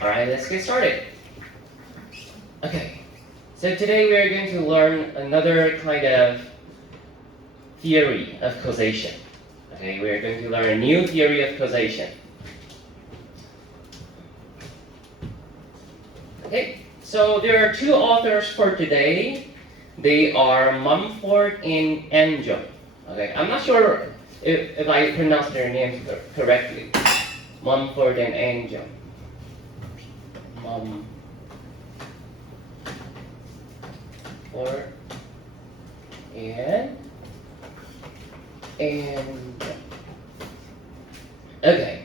Alright, let's get started. Okay, so today we are going to learn another kind of theory of causation. Okay, we are going to learn a new theory of causation. Okay, so there are two authors for today. They are Mumford and Anjum. Okay, I'm not sure if I pronounced their names correctly. Mumford and Anjum. Mumford and okay.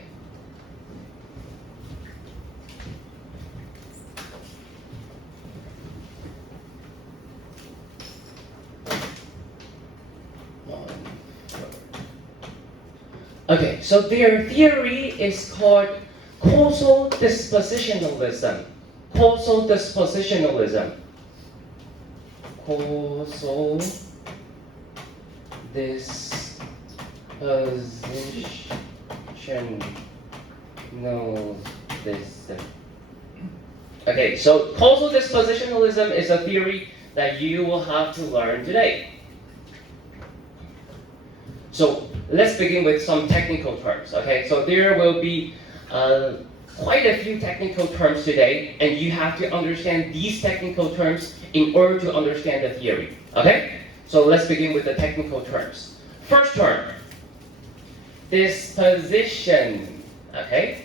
Okay, so their theory is called Causal Dispositionalism. Causal Dispositionalism. Causal Dispositionalism. Okay, so causal dispositionalism is a theory that you will have to learn today. So let's begin with some technical terms. Okay, so there will be quite a few technical terms today, and you have to understand these technical terms in order to understand the theory. Okay, so let's begin with the technical terms. First term, disposition. Okay,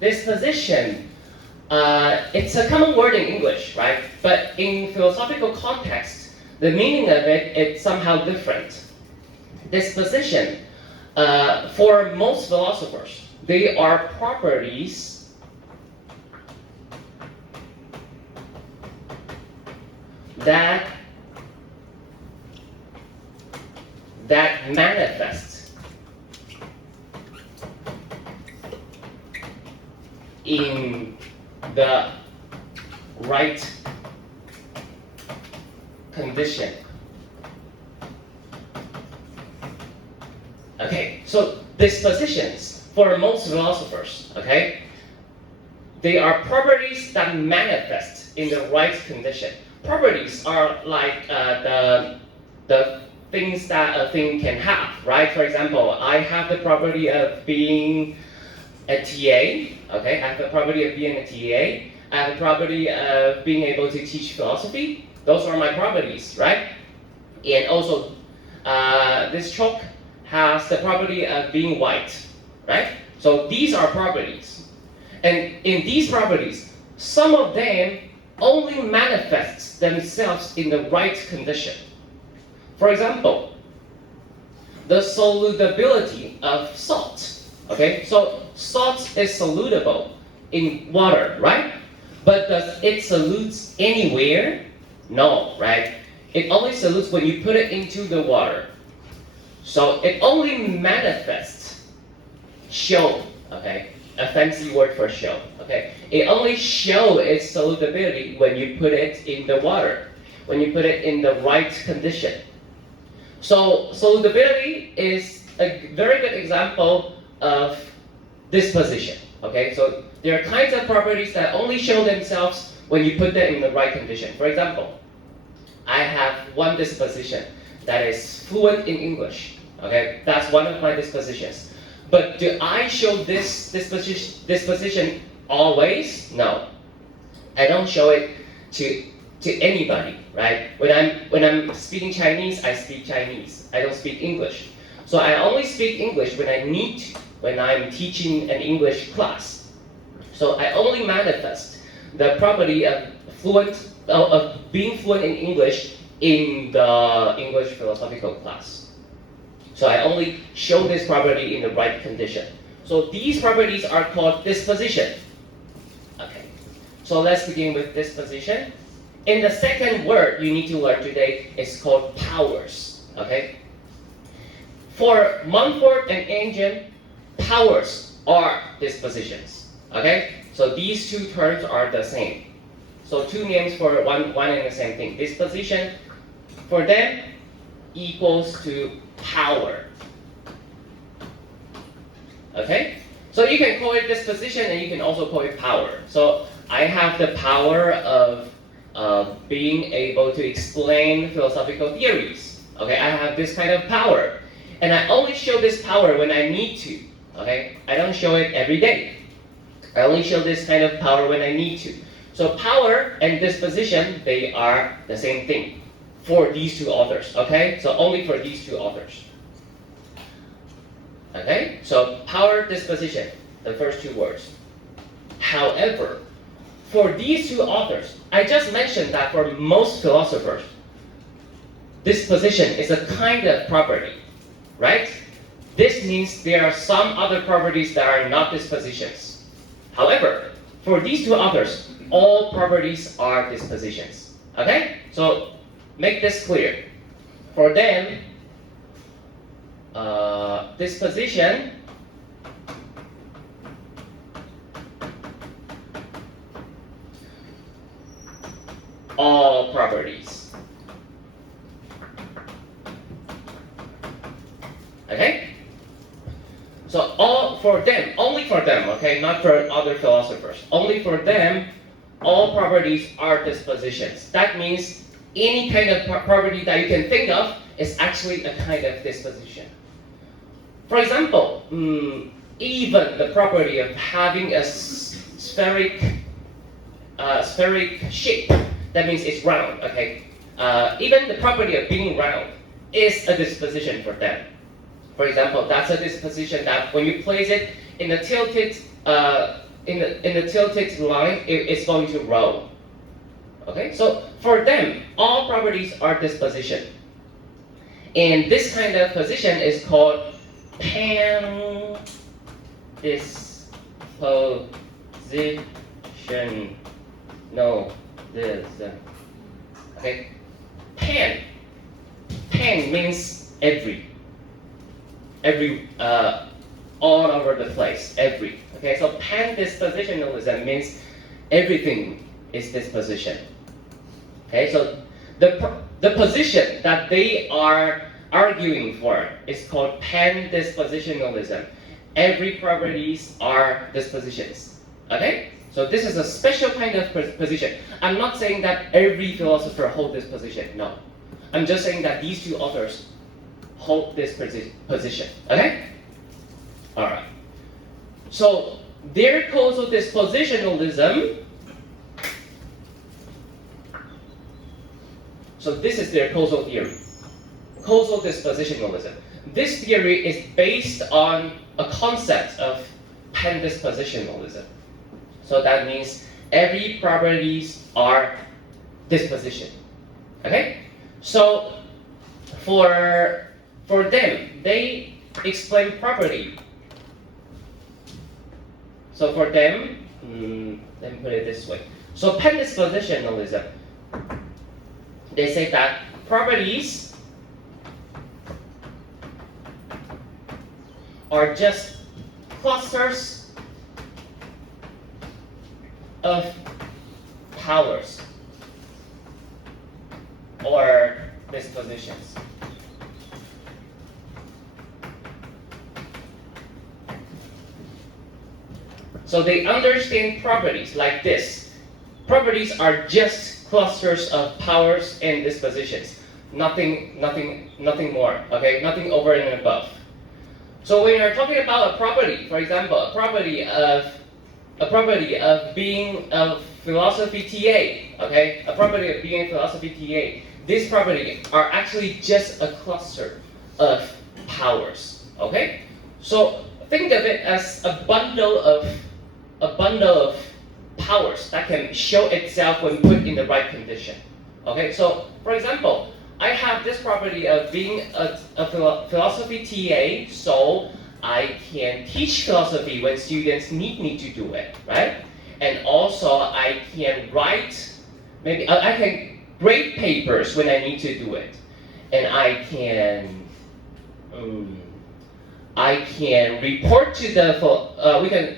disposition. It's a common word in English, right? But in philosophical context, the meaning of it's somehow different. Disposition, for most philosophers, they are properties that manifest in the right condition. Okay, so dispositions for most philosophers, okay, they are properties that manifest in the right condition. Properties are like the things that a thing can have, right? For example, I have the property of being a TA, okay? I have the property of being a TA. I have the property of being able to teach philosophy. Those are my properties, right? And also, this chalk has the property of being white, right? So these are properties. And in these properties, some of them only manifest themselves in the right condition. For example, the solubility of salt. Okay, so salt is soluble in water, right? But does it solute anywhere? No, right? It only solutes when you put it into the water. So it only manifests, show, okay? A fancy word for show, okay? It only shows its solubility when you put it in the water, when you put it in the right condition. So solubility is a very good example of disposition, okay? So there are kinds of properties that only show themselves when you put them in the right condition. For example, I have one disposition that is fluent in English, okay? That's one of my dispositions. But do I show this disposition always? No. I don't show it to anybody, right? When I'm speaking Chinese, I speak Chinese. I don't speak English. So I only speak English when I need to, when I'm teaching an English class. So I only manifest the property of being fluent in English in the English philosophical class. So I only show this property in the right condition. So these properties are called disposition. Okay, so let's begin with disposition. And the second word you need to learn today is called powers. Okay, for Mumford and Anjum, powers are dispositions. Okay, so these two terms are the same. So two names for one and the same thing. Disposition for them equals to power. Okay? So So you can call it disposition, and you can also call it power. So I have the power of being able to explain philosophical theories. Okay, I have this kind of power, and I only show this power when I need to. Okay, I don't show it every day. I only show this kind of power when I need to. So power and disposition, they are the same thing for these two authors. Okay, so only for these two authors. Okay, so power, disposition, the first two words. However, for these two authors, I just mentioned that for most philosophers, disposition is a kind of property, right? This means there are some other properties that are not dispositions. However, for these two authors, all properties are dispositions. Okay? So make this clear. For them, disposition all properties. Okay? So all for them, only for them, okay, not for other philosophers. Only for them, all properties are dispositions. That means any kind of property that you can think of is actually a kind of disposition. For example, even the property of having a spheric shape, that means it's round, okay? Even the property of being round is a disposition for them. For example, that's a disposition that when you place it in the tilted in the tilted line, it's going to roll. Okay, so for them, all properties are disposition, and this kind of position is called pan disposition. No, this. Okay, pan means every, all over the place, every. Okay, so pan-dispositionalism means everything is disposition. Okay, so the position that they are arguing for is called pan-dispositionalism. Every properties are dispositions. Okay, so this is a special kind of position. I'm not saying that every philosopher holds this position. No, I'm just saying that these two authors hold this position. Okay? Alright. So their causal dispositionalism, so this is their causal theory. Causal dispositionalism. This theory is based on a concept of pan-dispositionalism. So that means every properties are disposition. Okay? So for them, they explain property. So for them, let me put it this way. So pan-dispositionalism, they say that properties are just clusters of powers or dispositions. So they understand properties like this. Properties are just clusters of powers and dispositions. Nothing more. Okay, nothing over and above. So when you're talking about a property, for example, a property of being a philosophy TA, okay, a property of being a philosophy TA. These properties are actually just a cluster of powers. Okay, so think of it as a bundle of powers that can show itself when put in the right condition. Okay, so for example, I have this property of being a philosophy TA, so I can teach philosophy when students need me to do it, right? And also I can write, maybe I can grade papers when I need to do it, and I can report to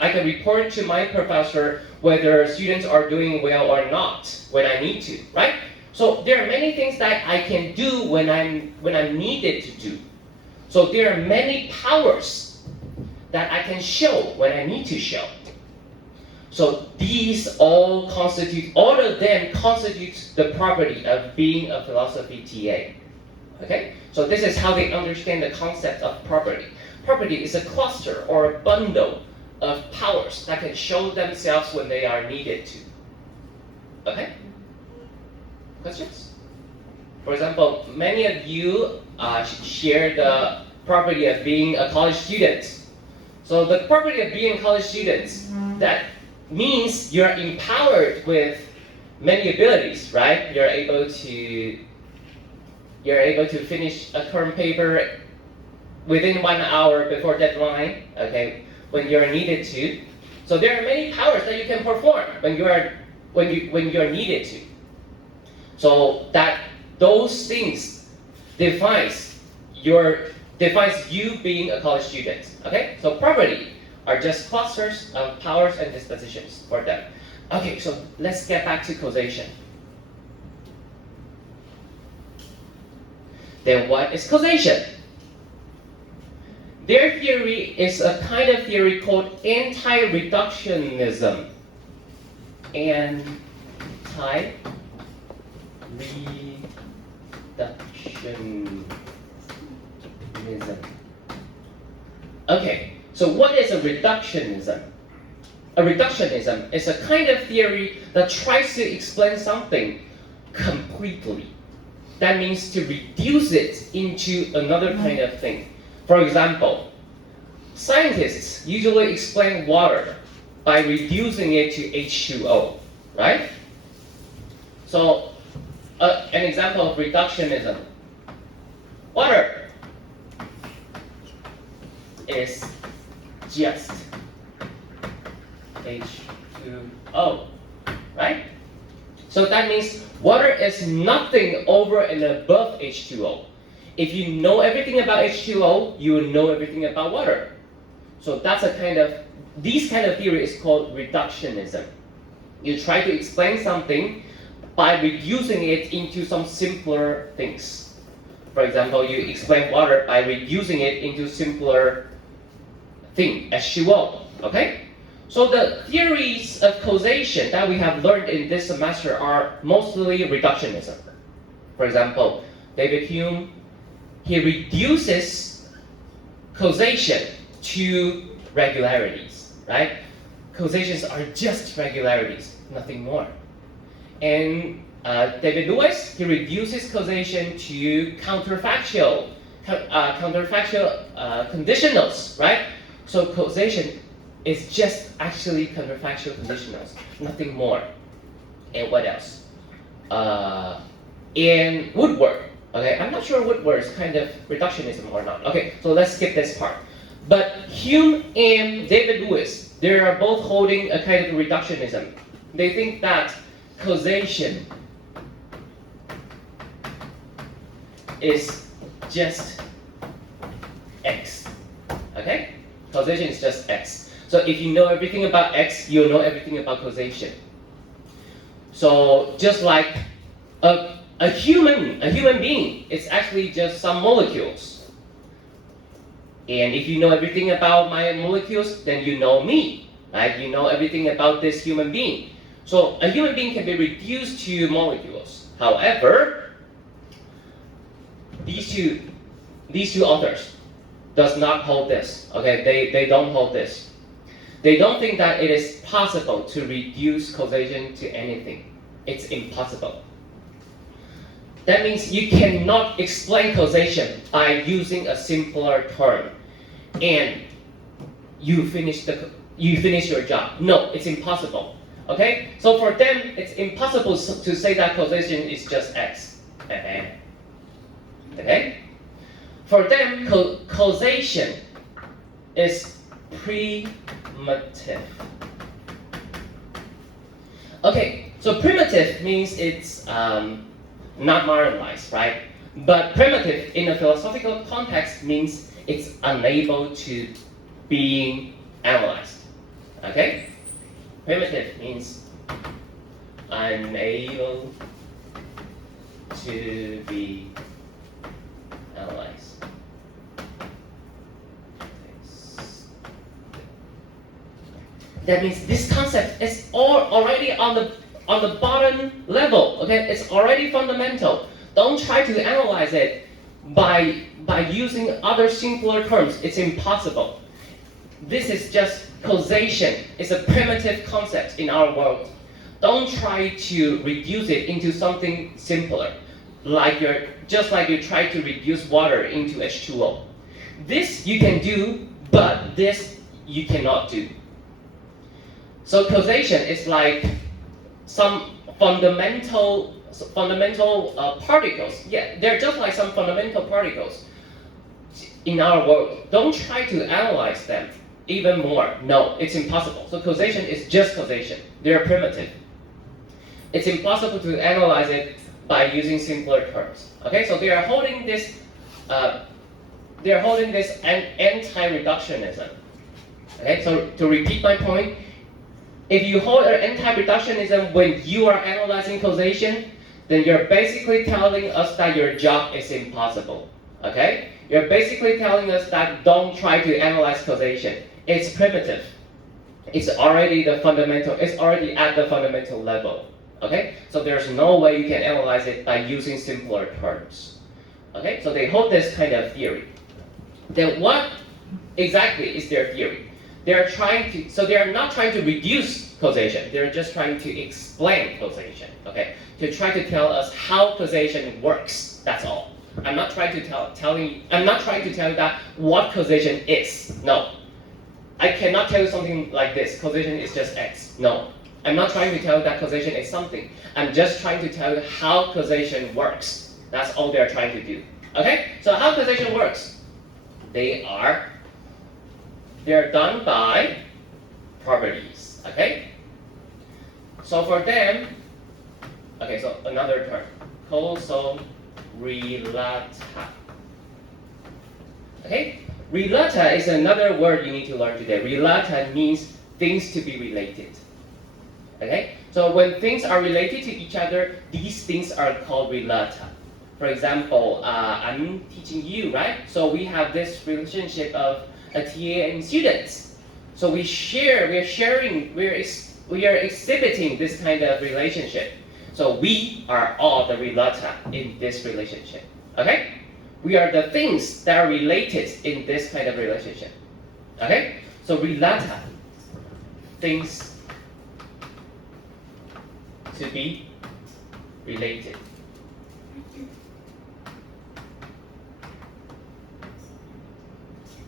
I can report to my professor whether students are doing well or not when I need to, right? So there are many things that I can do when I'm needed to do. So there are many powers that I can show when I need to show. So these all of them constitute the property of being a philosophy TA. Okay? So this is how they understand the concept of property. Property is a cluster or a bundle of powers that can show themselves when they are needed to. Okay? Questions? For example, many of you share the property of being a college student. So the property of being a college student, that means you're empowered with many abilities, right? You're able to finish a term paper within 1 hour before deadline, okay, when you're needed to. So there are many powers that you can perform when you're needed to. So that those things defines you being a college student. Okay? So property are just clusters of powers and dispositions for them. Okay, so let's get back to causation. Then what is causation? Their theory is a kind of theory called anti-reductionism. Anti-reductionism. Okay, so what is a reductionism? A reductionism is a kind of theory that tries to explain something completely. That means to reduce it into another kind of thing. For example, scientists usually explain water by reducing it to H2O, right? So, an example of reductionism. Water is just H2O, right? So that means water is nothing over and above H2O. If you know everything about H2O, you will know everything about water. So that's this kind of theory is called reductionism. You try to explain something by reducing it into some simpler things. For example, you explain water by reducing it into simpler thing, H2O, okay? So the theories of causation that we have learned in this semester are mostly reductionism. For example, David Hume, he reduces causation to regularities, right? Causations are just regularities, nothing more. And David Lewis, he reduces causation to counterfactual conditionals, right? So causation is just actually counterfactual conditionals, nothing more. And what else? In Woodward, okay, I'm not sure Woodward is kind of reductionism or not. Okay, so let's skip this part. But Hume and David Lewis, they are both holding a kind of reductionism. They think that causation is just X. Okay? Causation is just X. So if you know everything about X, you'll know everything about causation. So just like a human being, it's actually just some molecules. And if you know everything about my molecules, then you know me, right? You know everything about this human being. So a human being can be reduced to molecules. However, these two authors does not hold this. Okay, they don't hold this. They don't think that it is possible to reduce causation to anything. It's impossible. That means you cannot explain causation by using a simpler term, and you finish your job. No, it's impossible. Okay? So for them, it's impossible to say that causation is just X. Okay? For them, causation is primitive. Okay, so primitive means it's not modernized, right? But primitive in a philosophical context means it's unable to be analyzed. Okay? Primitive means unable to be analyzed. That means this concept is already on the bottom level. Okay, it's already fundamental. Don't try to analyze it by using other simpler terms. It's impossible. This is just causation. It's a primitive concept in our world. Don't try to reduce it into something simpler, just like you try to reduce water into H2O. This you can do, but this you cannot do. So causation is like some fundamental particles. Yeah, they're just like some fundamental particles in our world. Don't try to analyze them even more. No, it's impossible. So causation is just causation. They're primitive. It's impossible to analyze it by using simpler terms. Okay, so they are holding this. They are holding this anti-reductionism. Okay, so to repeat my point, if you hold an anti-reductionism when you are analyzing causation, then you're basically telling us that your job is impossible. Okay, you're basically telling us that don't try to analyze causation. It's primitive. It's already the fundamental. It's already at the fundamental level. Okay, so there's no way you can analyze it by using simpler terms. Okay, so they hold this kind of theory. Then what exactly is their theory? They are not trying to reduce causation. They're just trying to explain causation. Okay, to try to tell us how causation works. That's all. I'm not trying to tell you that what causation is. No, I cannot tell you something like this. Causation is just X. No. I'm not trying to tell you that causation is something. I'm just trying to tell you how causation works. That's all they're trying to do. Okay? So how causation works? They're done by properties. Okay? So for them, okay, so another term, causal relata. Okay? Relata is another word you need to learn today. Relata means things to be related. Okay? So when things are related to each other, these things are called relata. For example, I'm teaching you, right? So we have this relationship of a TA and students. So we are sharing, we are exhibiting this kind of relationship. So we are all the relata in this relationship. Okay? We are the things that are related in this kind of relationship. Okay? So relata, things to be related.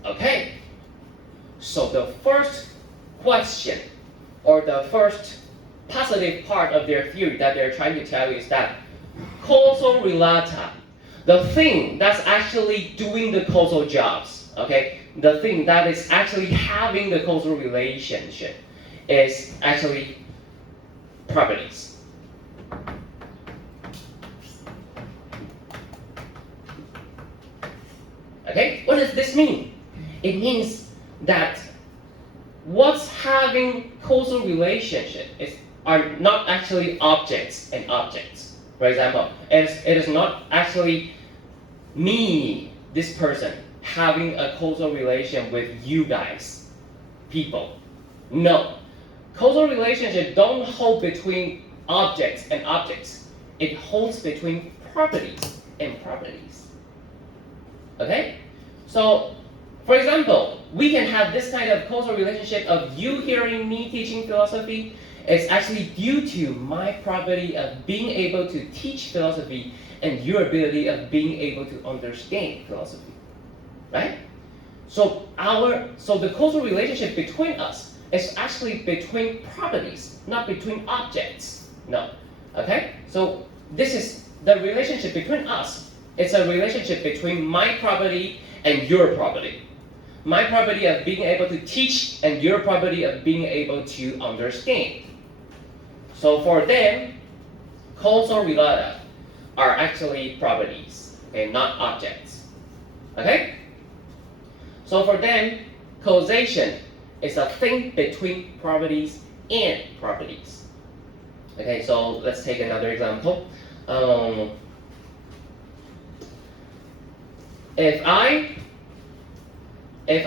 Okay, so the first question, or the first positive part of their theory that they're trying to tell you is that causal relata, the thing that's actually doing the causal jobs, okay, the thing that is actually having the causal relationship is actually properties. Okay, what does this mean? It means that what's having causal relationship are not actually objects and objects. For example, it is not actually me, this person, having a causal relation with you guys, people. No. Causal relationship don't hold between objects and objects. It holds between properties and properties. Okay? So, for example, we can have this kind of causal relationship of you hearing me teaching philosophy. It's actually due to my property of being able to teach philosophy and your ability of being able to understand philosophy. Right? So the causal relationship between us is actually between properties, not between objects. No. Okay? So this is the relationship between us. It's a relationship between my property and your property. My property of being able to teach and your property of being able to understand. So for them, causal relata are actually properties, okay, not objects. Okay? So for them, causation is a thing between properties and properties. Okay, so let's take another example. If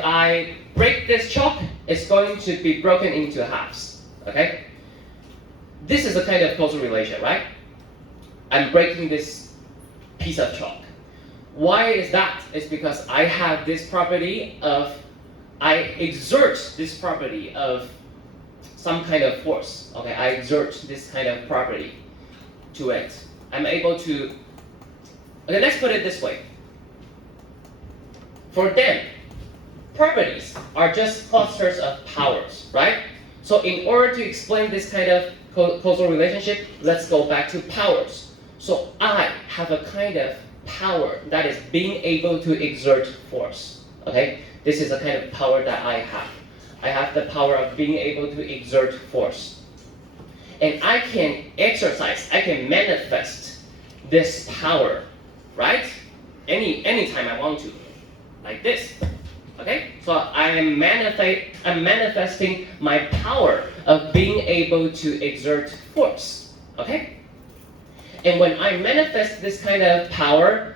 I break this chalk, is going to be broken into halves. Okay? This is a kind of causal relation, right? I'm breaking this piece of chalk. Why is that? It's because I have this property of, I exert this property of some kind of force. Okay, I exert this kind of property to it. I'm able to, okay, let's put it this way. For them, properties are just clusters of powers, right? So in order to explain this kind of causal relationship, let's go back to powers. So I have a kind of power that is being able to exert force. Okay, this is a kind of power that I have. I have the power of being able to exert force. And I can exercise, I can manifest this power, right? Anytime I want to, like this. Okay, so I'm manifesting my power of being able to exert force. Okay? And when I manifest this kind of power,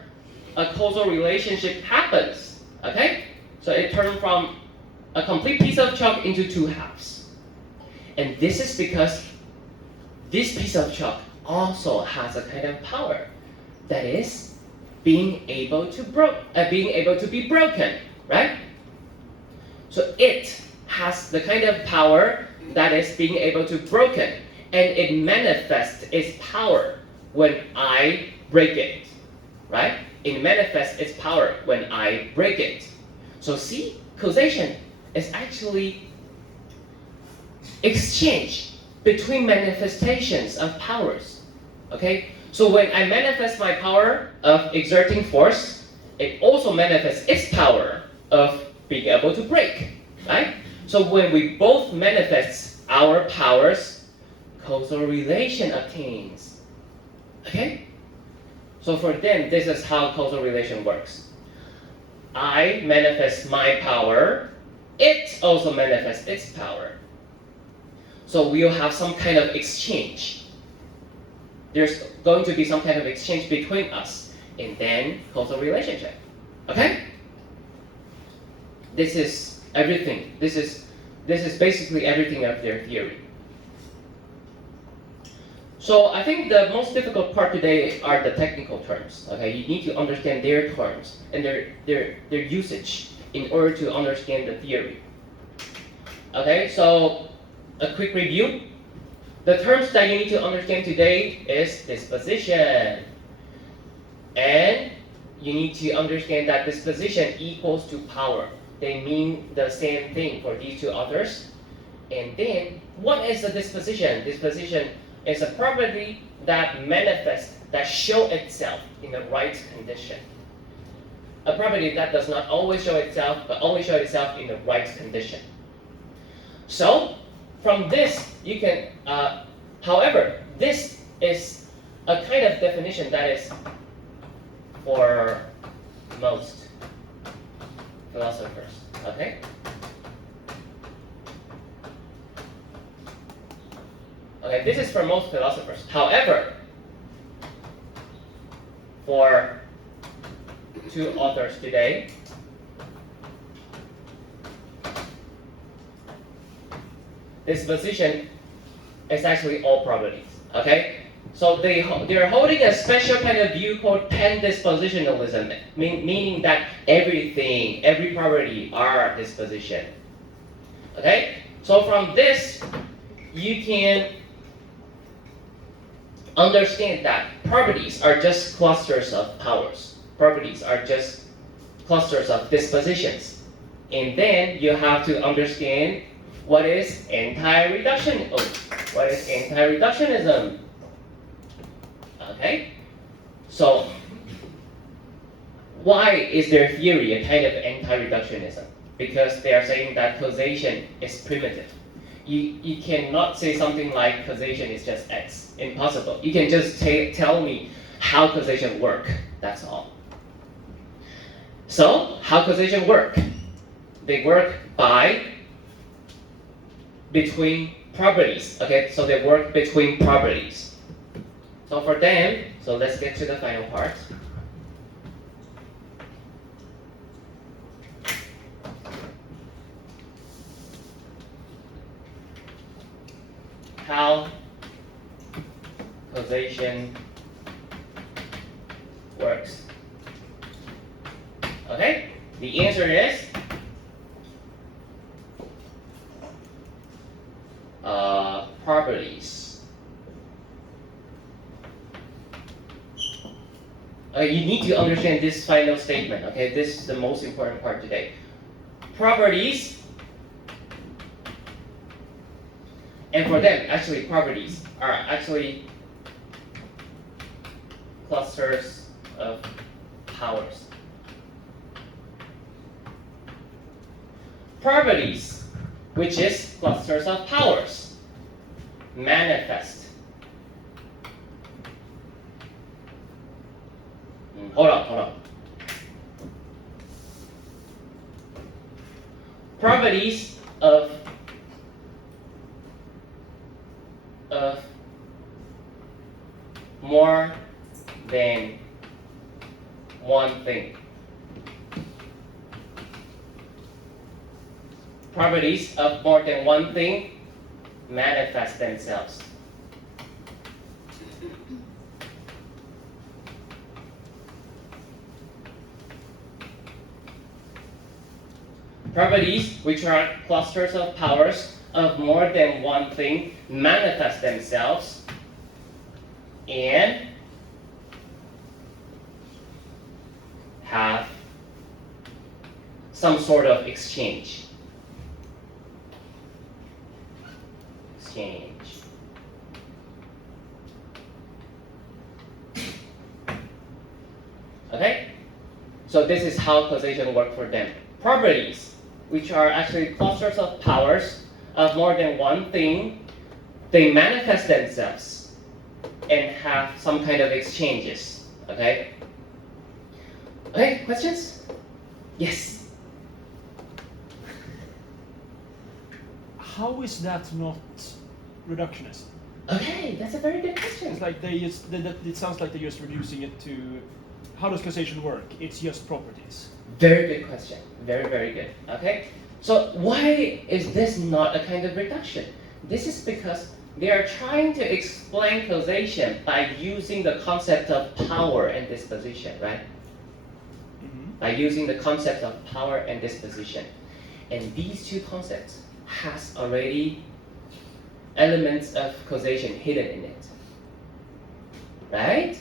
a causal relationship happens. Okay? So it turns from a complete piece of chalk into two halves. And this is because this piece of chalk also has a kind of power. That is being able to be broken, right? So it has the kind of power that is being able to be broken, and it manifests its power when I break it, right? It manifests its power when I break it. So see, causation is actually exchange between manifestations of powers, okay? So when I manifest my power of exerting force, it also manifests its power of being able to break, right? So when we both manifest our powers, causal relation obtains. Okay? So for them, this is how causal relation works. I manifest my power, it also manifests its power. So we'll have some kind of exchange. There's going to be some kind of exchange between us, and then causal relationship. Okay? This is everything. This is basically everything of their theory. So I think the most difficult part today are the technical terms. Okay, you need to understand their terms and their usage in order to understand the theory. Okay, so a quick review. The terms that you need to understand today is disposition, and you need to understand that disposition equals to power. They mean the same thing for these two authors. And then, what is a disposition? Disposition is a property that manifests, that shows itself in the right condition. A property that does not always show itself, but only shows itself in the right condition. So, from this, you can, however, this is a kind of definition that is for most philosophers, okay? Okay, this is for most philosophers. However, for two authors today, disposition is actually all properties, okay? So they're holding a special kind of view called pan-dispositionalism, meaning that everything, every property are disposition. Okay? So from this, you can understand that properties are just clusters of powers. Properties are just clusters of dispositions. And then you have to understand what is anti-reductionism. What is anti-reductionism? Okay? So, why is their theory a kind of anti-reductionism? Because they are saying that causation is primitive. You cannot say something like causation is just X. Impossible. You can just tell me how causation work. That's all. So, how causation work? They work between properties. Okay, so they work between properties. So for them, so let's get to the final part. how causation works. Okay, the answer is properties. You need to understand this final statement. Okay, this is the most important part today. Properties, and for them, actually, properties are actually clusters of powers. Properties, which is clusters of powers, manifest. Hold on. Properties of more than one thing. Properties of more than one thing manifest themselves. Properties, which are clusters of powers of more than one thing, manifest themselves and have some sort of exchange. Okay? So this is how causation works for them. Properties, which are actually clusters of powers of more than one thing, they manifest themselves and have some kind of exchanges. Okay? Okay, questions? Yes. How is that not reductionist? Okay, that's a very good question. It's like it sounds like they're just reducing it to, how does causation work? It's just properties. Very good question. Very, very good. Okay? So why is this not a kind of reduction? This is because they are trying to explain causation by using the concept of power and disposition, right? Mm-hmm. By using the concept of power and disposition. And these two concepts has already elements of causation hidden in it. Right?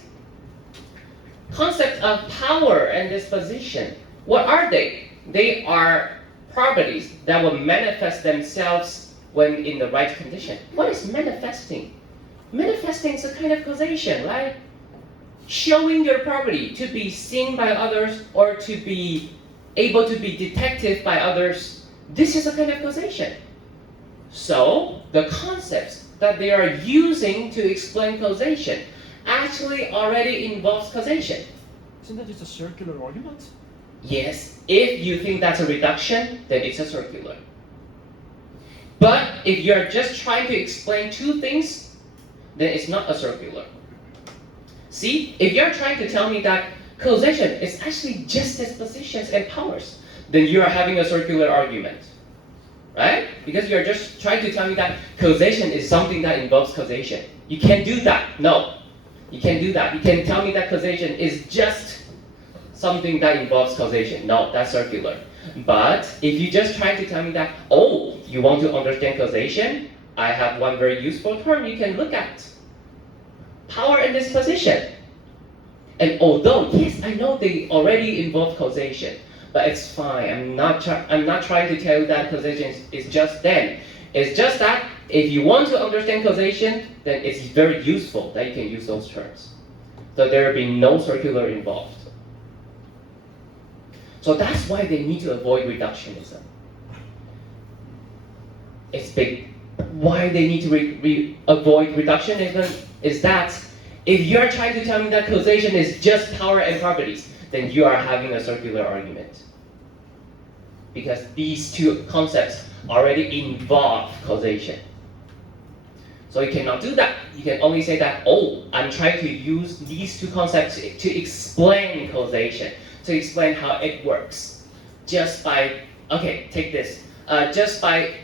Concept of power and disposition. What are they? They are properties that will manifest themselves when in the right condition. What is manifesting? Manifesting is a kind of causation, right? Showing your property to be seen by others or to be able to be detected by others. This is a kind of causation. So, the concepts that they are using to explain causation actually already involves causation. Isn't that just a circular argument? Yes, if you think that's a reduction, then it's a circular. But if you're just trying to explain two things, then it's not a circular. See, if you're trying to tell me that causation is actually just dispositions and powers, then you are having a circular argument. Right? Because you're just trying to tell me that causation is something that involves causation. You can't do that. No. You can't do that. You can tell me that causation is just something that involves causation. No, that's circular. But if you just try to tell me that, oh, you want to understand causation, I have one very useful term you can look at. Power and disposition. And although, yes, I know they already involve causation, but it's fine. I'm not trying to tell you that causation is just then. It's just that if you want to understand causation, then it's very useful that you can use those terms. So there will be no circular involved. So that's why they need to avoid reductionism. It's big. Why they need to avoid reductionism is that if you're trying to tell me that causation is just power and properties, then you are having a circular argument. Because these two concepts already involve causation. So you cannot do that. You can only say that, oh, I'm trying to use these two concepts to explain causation, to explain how it works. Just by, okay, take this. Just like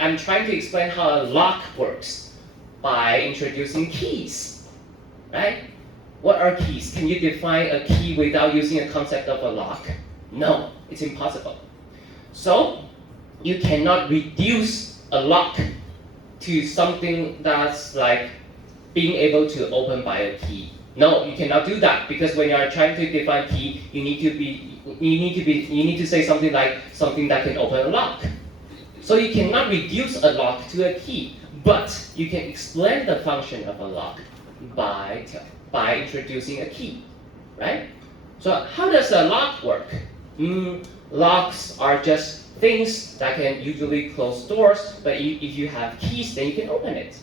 I'm trying to explain how a lock works. by introducing keys, right? What are keys? Can you define a key without using a concept of a lock? No, it's impossible. So you cannot reduce a lock to something that's like being able to open by a key. No, you cannot do that, because when you are trying to define key, you need to say something like something that can open a lock. So you cannot reduce a lock to a key, but you can explain the function of a lock by introducing a key, right? So how does a lock work? Locks are just things that can usually close doors, but if you have keys, then you can open it.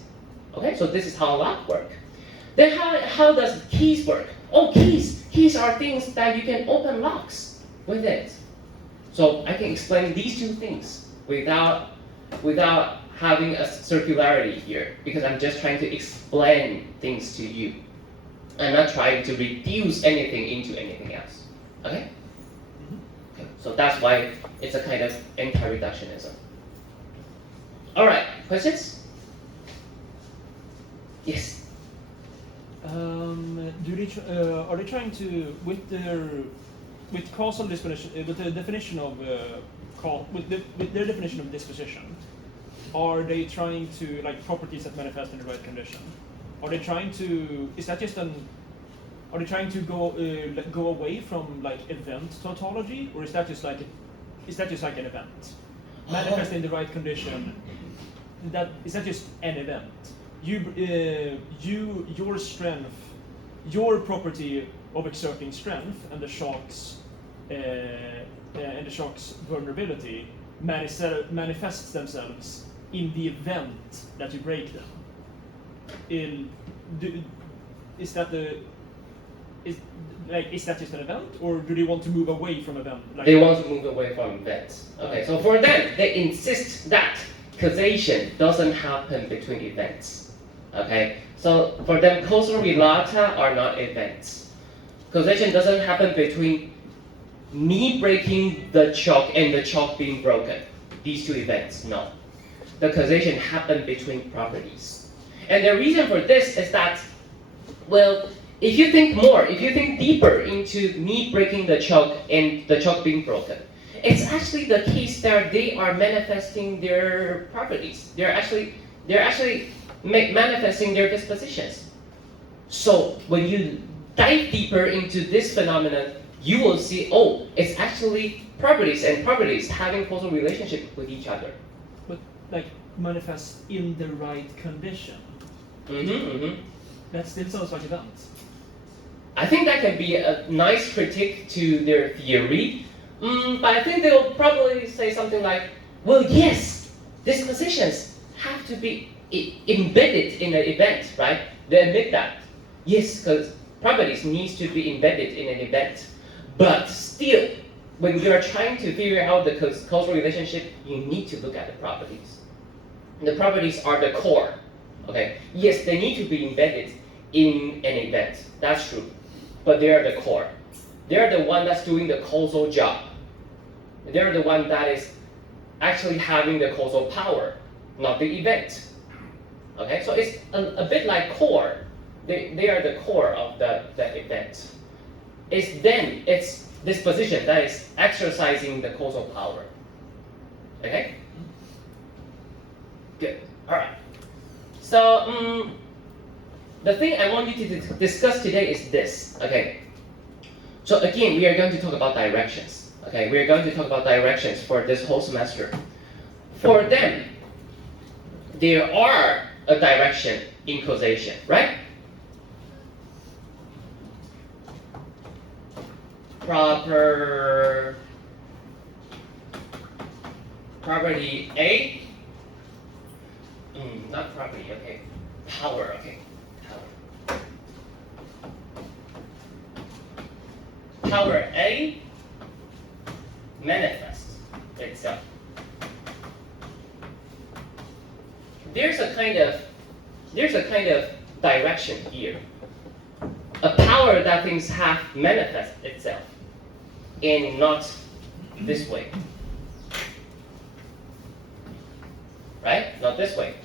Okay, so this is how a lock works. Then how does keys work? Oh, keys! Keys are things that you can open locks with it. So I can explain these two things without having a circularity here, because I'm just trying to explain things to you. I'm not trying to reduce anything into anything else. Okay? Okay, so that's why it's a kind of anti-reductionism. All right, questions? Yes. Are they trying to, with causal disposition, with the definition of with their definition of disposition, are they trying to, like, properties that manifest in the right condition? Are they trying to? Is that just an? Are they trying to go away from, like, event tautology, or is that just like an event manifest in the right condition? Is that just an event? Your strength, your property of exerting strength, and the shock's vulnerability manifests themselves in the event that you break them. Is that just an event, or do they want to move away from event? Like, they want to move away from events. Okay, so for them, they insist that causation doesn't happen between events. Okay, so for them, causal relata are not events. Causation doesn't happen between me breaking the chalk and the chalk being broken. These two events, no. The causation happened between properties. And the reason for this is that, well, if you think deeper into me breaking the chalk and the chalk being broken, it's actually the case that they are manifesting their properties. They're actually manifesting their dispositions. So when you dive deeper into this phenomenon, you will see, oh, it's actually properties and properties having causal relationship with each other. But, like, manifest in the right condition. That still sounds like events. I think that can be a nice critique to their theory, but I think they'll probably say something like, well, yes, dispositions have to be embedded in an event, right? They admit that. Yes, because properties needs to be embedded in an event. But still, when you are trying to figure out the causal relationship, you need to look at the properties. The properties are the core. Okay? Yes, they need to be embedded in an event. That's true. But they are the core. They are the one that's doing the causal job. They are the one that is actually having the causal power, not the event. Okay? So it's a bit like core. They are the core of the event. It's disposition that is exercising the causal power. Okay? Good. All right. So the thing I want you to discuss today is this. Okay. So again, we are going to talk about directions. Okay, we are going to talk about directions for this whole semester. For them, there are a direction in causation, right? Property A. Not property, okay. Power, okay. Power A manifests itself. There's a kind of direction here. A power that things have manifest itself, and not this way. Right? Not this way.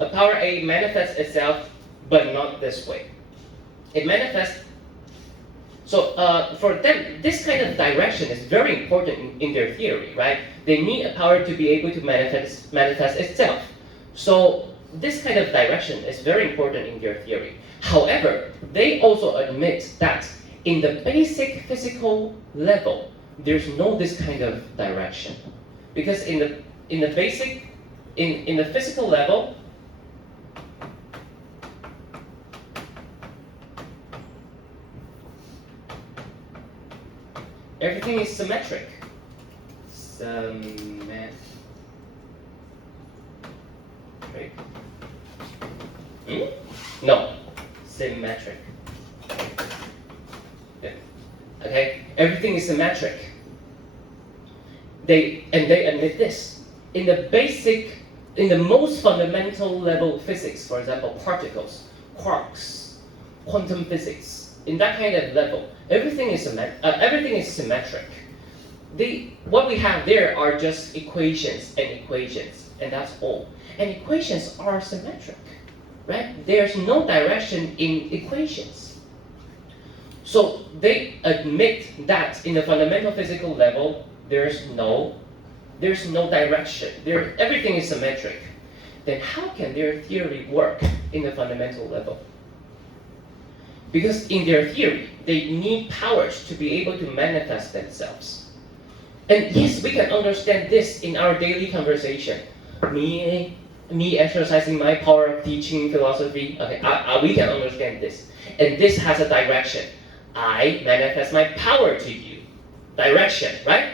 a power A manifests itself, but not this way. It manifests. So for them, this kind of direction is very important in their theory, right? They need a power to be able to manifest itself. So this kind of direction is very important in their theory. However, they also admit that in the basic physical level, there's no this kind of direction, because in the physical level, everything is symmetric. No, symmetric. Yeah. Okay, everything is symmetric. They admit this. In the most fundamental level of physics, for example, particles, quarks, quantum physics, in that kind of level, everything is symmetric. What we have there are just equations, and that's all. And equations are symmetric, right? There's no direction in equations. So they admit that in the fundamental physical level, there's no direction. Everything is symmetric. Then how can their theory work in the fundamental level? Because in their theory, they need powers to be able to manifest themselves. And yes, we can understand this in our daily conversation. Me exercising my power of teaching philosophy, okay, we can understand this. And this has a direction. I manifest my power to you. Direction, right?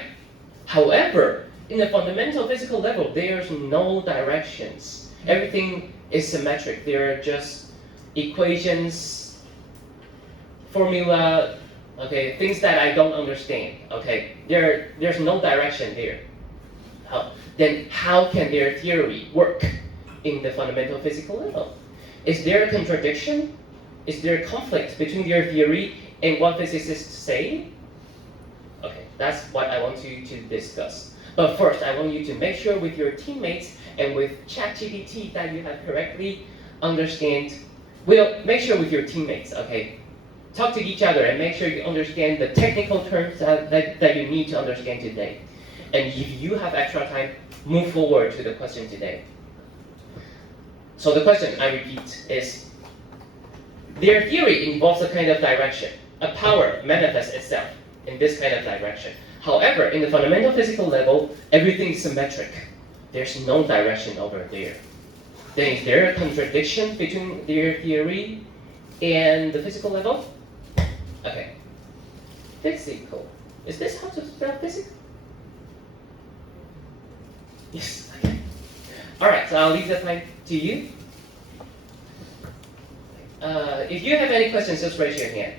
However, in the fundamental physical level, there's no directions. Everything is symmetric. There are just equations, formula, okay, things that I don't understand. Okay, there's no direction there. Then how can their theory work in the fundamental physical level? Is there a contradiction? Is there a conflict between their theory and what physicists say? Okay, that's what I want you to discuss. But first, I want you to make sure with your teammates and with ChatGPT that you have correctly understand. Well, make sure with your teammates, okay? Talk to each other and make sure you understand the technical terms that you need to understand today. And if you have extra time, move forward to the question today. So the question, I repeat, is their theory involves a kind of direction. A power manifests itself in this kind of direction. However, in the fundamental physical level, everything is symmetric. There's no direction over there. Then is there a contradiction between their theory and the physical level? Okay. Physical. Is this how to spell physical? Yes. Okay. Alright, so I'll leave the time to you. If you have any questions, just raise your hand.